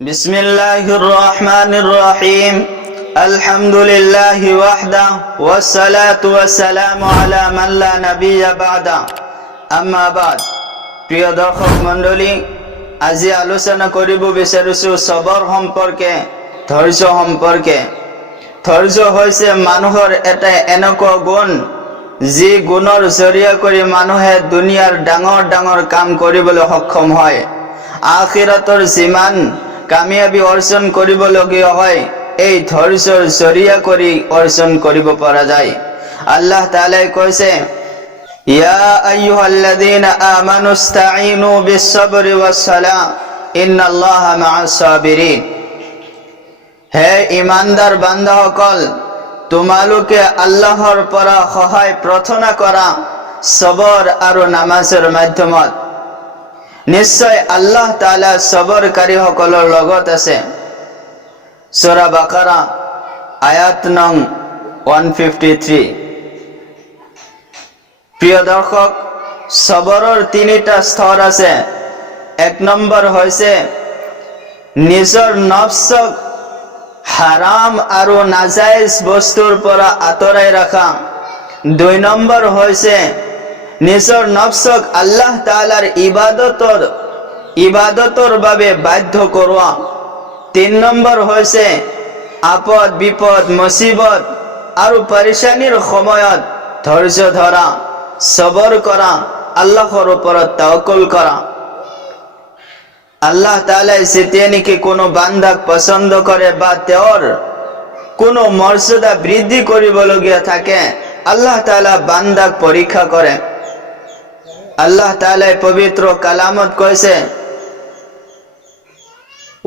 বিসমিল্লাহির রহমানির রহিম আলহামদুলিল্লাহি ওয়াহদা ওয়াসসালাতু ওয়াসসালামু আলা মান লা নাবিয়্যা বা'দা আম্মা বা'দ। প্রিয় দর্শক মণ্ডলী, আজি আলোচনা কৰিব বিচাৰিছো সবৰ সম্পৰ্কে, ধৈৰ্য সম্পৰ্কে। ধৈৰ্য হৈছে মানুহৰ এটা এনেকুৱা গুণ যি গুণৰ জৰিয়া কৰি মানুহে দুনিয়াৰ ডাঙৰ ডাঙৰ কাম কৰিবলৈ সক্ষম হয়। আখিৰাতৰ যিমান কামিয়াবি অৰ্জন কৰিবলগীয়া হয় এই ধৈৰ্যৰ জৰিয়া কৰি অৰ্জন কৰিব পৰা যায়। আল্লাহ তাআলাই কৈছে, ইয়া আইয়ুহাল্লাযীনা আমানুস্তাঈনু বিস-সাবরি ওয়াস-সালাহ ইন্নাল্লাহা মা'আস সাবিরিন। হে ঈমানদাৰ বান্দাসকল, তোমালোকে আল্লাহৰ পৰা সহায় প্ৰাৰ্থনা কৰা সবৰ আৰু নামাজৰ মাধ্যমত। নিশ্চয় আল্লাহ তাআলা সবৰকাৰীসকলৰ লগত আছে। সূৰা বাকাৰা আয়াত নং 153। প্ৰিয় দৰ্শক, সবৰৰ তিনিটা স্তৰ আছে। এক নম্বৰ হৈছে নিজৰ নফসক হাৰাম আৰু নাজায়েজ বস্তুৰ পৰা আঁতৰাই ৰখা। দুই নম্বৰ হৈছে নিজৰ নফসক আল্লাহ তাআলাৰ ইবাদতৰ বাবে বাধ্য কৰোৱা। তিন নম্বৰ হৈছে আপদ বিপদ মুসিবত আৰু পৰেশানিৰ সময়ত ধৈৰ্য ধৰা, সবৰ কৰা, আল্লাহৰ ওপৰত তাওয়াক্কুল কৰা। আল্লাহ তাআলাই যেতিয়া নেকি কোনো বান্দাক পছন্দ কৰে বা তেওঁৰ কোনো মৰ্যাদা বৃদ্ধি কৰিবলগীয়া থাকে, আল্লাহ তাআলা বান্দাক পৰীক্ষা কৰে। আল্লাহ তাআলাই পবিত্র কালামত কৈছে,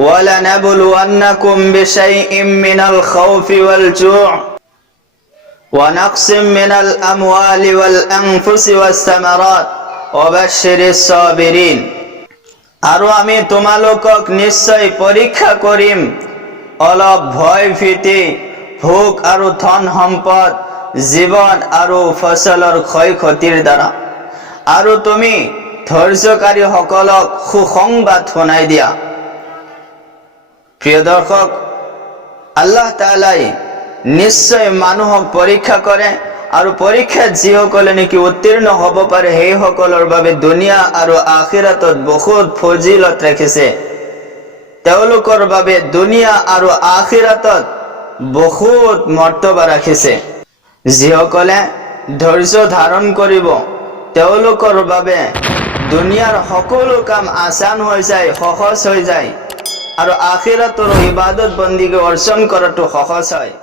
ওয়ালানাবলুওয়ান্নাকুম বিশাইইম মিনাল খাউফি ওয়াল জু'ই ওয়া নাকসিম মিনাল আমওয়ালি ওয়াল আনফুসি ওয়াস সামারাত ওয়া বাশশিরিস সাবিরিন। আৰু আমি তোমালোকক নিশ্চয় পৰীক্ষা কৰিম অলপ ভয় ভীতি, ভোক আৰু ধন সম্পদ, জীৱন আৰু ফচলৰ ক্ষয় ক্ষতিৰ দ্বাৰা। আৰু তুমি ধৈৰ্যকাৰীসকলক সুসংবাদ শুনাই দিয়া। প্ৰিয় দৰ্শক, আল্লাহ তাআলাই নিশ্চয় মানুহক পৰীক্ষা কৰে আৰু পৰীক্ষাত যিসকলে নেকি উত্তীৰ্ণ হ'ব পাৰে সেইসকলৰ বাবে দুনিয়া আৰু আখিৰাতত বহুত ফজিলত ৰাখিছে। তেওঁলোকৰ বাবে দুনিয়া আৰু আখিৰাতত বহুত মৰ্তবা ৰাখিছে। যিসকলে ধৈৰ্য ধাৰণ কৰিব তেওঁলোকৰ বাবে দুনিয়াৰ সকলো কাম আসান হৈ যায়, সহজ হৈ যায়, আৰু আখিৰাতৰ ইবাদত বন্দিগি অৰ্জন কৰাটো সহজ হয়।